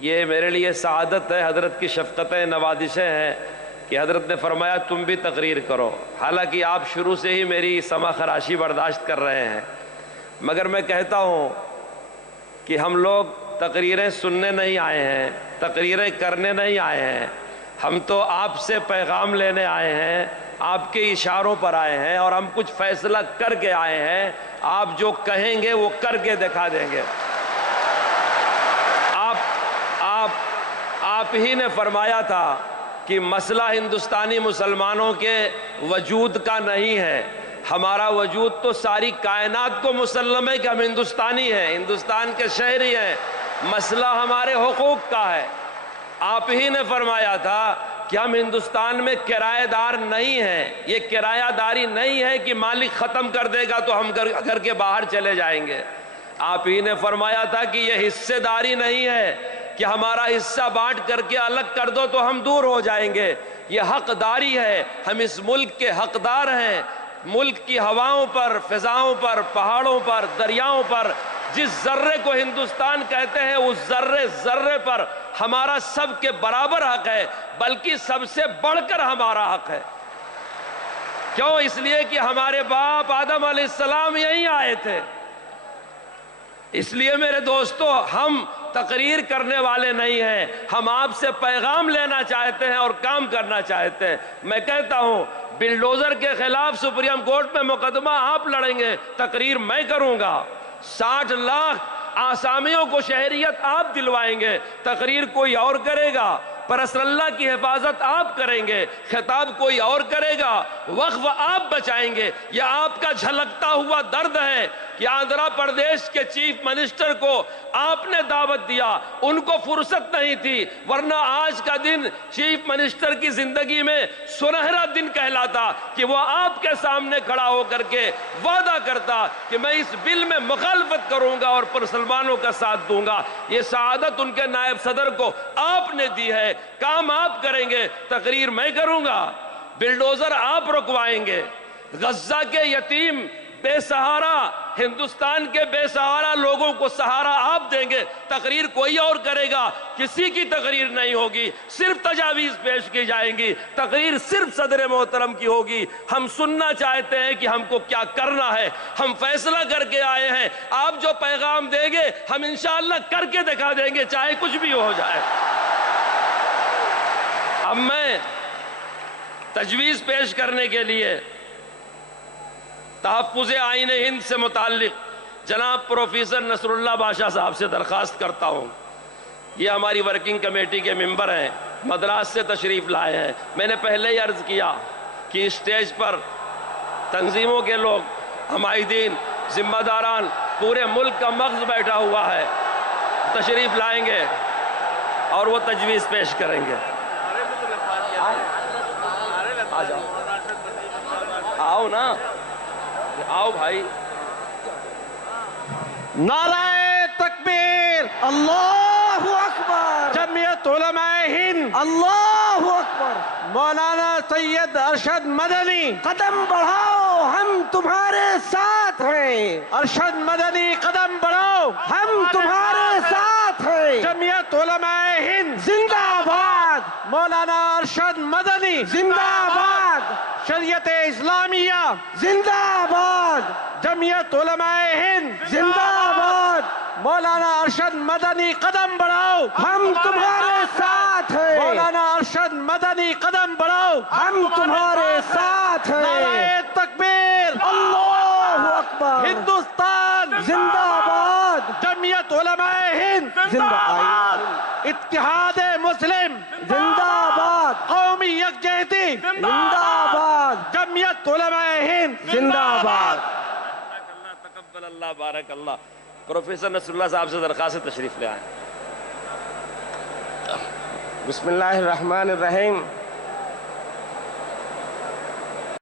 یہ میرے لیے سعادت ہے، حضرت کی شفقتیں نوازشیں ہیں کہ حضرت نے فرمایا تم بھی تقریر کرو، حالانکہ آپ شروع سے ہی میری سما خراشی برداشت کر رہے ہیں، مگر میں کہتا ہوں کہ ہم لوگ تقریریں سننے نہیں آئے ہیں، تقریریں کرنے نہیں آئے ہیں، ہم تو آپ سے پیغام لینے آئے ہیں، آپ کے اشاروں پر آئے ہیں، اور ہم کچھ فیصلہ کر کے آئے ہیں۔ آپ جو کہیں گے وہ کر کے دکھا دیں گے۔ آپ ہی نے فرمایا تھا کہ مسئلہ ہندوستانی مسلمانوں کے وجود کا نہیں ہے، ہمارا وجود تو ساری کائنات کو مسلم ہے کہ ہم ہندوستانی ہیں، ہندوستان کے شہری ہیں، مسئلہ ہمارے حقوق کا ہے۔ آپ ہی نے فرمایا تھا کہ ہم ہندوستان میں کرایہ دار نہیں ہیں، یہ کرایہ داری نہیں ہے کہ مالک ختم کر دے گا تو ہم گھر کے باہر چلے جائیں گے۔ آپ ہی نے فرمایا تھا کہ یہ حصے داری نہیں ہے کہ ہمارا حصہ بانٹ کر کے الگ کر دو تو ہم دور ہو جائیں گے، یہ حقداری ہے، ہم اس ملک کے حقدار ہیں۔ ملک کی ہواؤں پر، فضاؤں پر، پہاڑوں پر، دریاؤں پر جس ذرے کو ہندوستان کہتے ہیں اس ذرے ذرے پر ہمارا سب کے برابر حق ہے، بلکہ سب سے بڑھ کر ہمارا حق ہے۔ کیوں؟ اس لیے کہ ہمارے باپ آدم علیہ السلام یہیں آئے تھے۔ اس لیے میرے دوستو، ہم تقریر کرنے والے نہیں ہیں، ہم آپ سے پیغام لینا چاہتے ہیں اور کام کرنا چاہتے ہیں۔ میں کہتا ہوں بلڈوزر کے خلاف سپریم کورٹ میں مقدمہ آپ لڑیں گے، تقریر میں کروں گا۔ 60 لاکھ آسامیوں کو شہریت آپ دلوائیں گے، تقریر کوئی اور کرے گا۔ پر رسول اللہ کی حفاظت آپ کریں گے، خطاب کوئی اور کرے گا، وقف آپ بچائیں گے۔ یہ آپ کا جھلکتا ہوا درد ہے کہ آندھرا پردیش کے چیف منسٹر کو آپ نے دعوت دیا، ان کو فرصت نہیں تھی، ورنہ آج کا دن چیف منسٹر کی زندگی میں سنہرا دن کہلاتا کہ وہ آپ کے سامنے کھڑا ہو کر کے وعدہ کرتا کہ میں اس بل میں مخالفت کروں گا اور مسلمانوں کا ساتھ دوں گا۔ یہ سعادت ان کے نائب صدر کو آپ نے دی ہے، کام آپ کریں گے، تقریر میں کروں گا، بلڈوزر آپ رکوائیں گے۔ غزہ کے یتیم بے سہارا، ہندوستان کے بے سہارا لوگوں کو سہارا آپ دیں گے، تقریر کوئی اور کرے گا، کسی کی تقریر نہیں ہوگی، صرف تجاویز پیش کی جائیں گی، تقریر صرف صدر محترم کی ہوگی۔ ہم سننا چاہتے ہیں کہ ہم کو کیا کرنا ہے، ہم فیصلہ کر کے آئے ہیں، آپ جو پیغام دیں گے ہم انشاءاللہ کر کے دکھا دیں گے، چاہے کچھ بھی ہو جائے۔ اب میں تجویز پیش کرنے کے لیے تحفظ آئین ہند سے متعلق جناب پروفیسر نصر اللہ بادشاہ صاحب سے درخواست کرتا ہوں۔ یہ ہماری ورکنگ کمیٹی کے ممبر ہیں، مدراس سے تشریف لائے ہیں۔ میں نے پہلے ہی عرض کیا کہ اسٹیج پر تنظیموں کے لوگ، عمائدین، ذمہ داران، پورے ملک کا مغز بیٹھا ہوا ہے، تشریف لائیں گے اور وہ تجویز پیش کریں گے۔ آ جاؤ، آؤ نا، آؤ بھائی۔ نعرہ تکبیر، اللہ اکبر، جمعیت علماء ہند، اللہ اکبر، مولانا سید ارشد مدنی، قدم بڑھاؤ ہم تمہارے ساتھ ہیں، ارشد مدنی قدم بڑھاؤ ہم تمہارے ساتھ ہیں، جمعیت علماء ہند زندہ باد، مولانا ارشد مدنی زندہ باد، شریعت اسلامیہ زندہ باد، جمعیت علماء ہند زندہ باد، مولانا ارشد مدنی قدم بڑھاؤ ہم تمہارے ساتھ ہیں، مولانا ارشد مدنی قدم بڑھاؤ ہم تمہارے ساتھ ہیں، نعرہ تکبیر، اللہ اکبر، ہندوستان زندہ باد، جمعیت علماء ہند زندہ باد، اتحاد مسلم زندہ باد، قومی یکجہتی زندہ باد، جمعیت علماء ہند زندہ باد۔ تقبل اللہ، بارک اللہ۔ پروفیسر نصر اللہ صاحب سے درخواست سے تشریف لے آئیں۔ بسم اللہ الرحمن الرحیم۔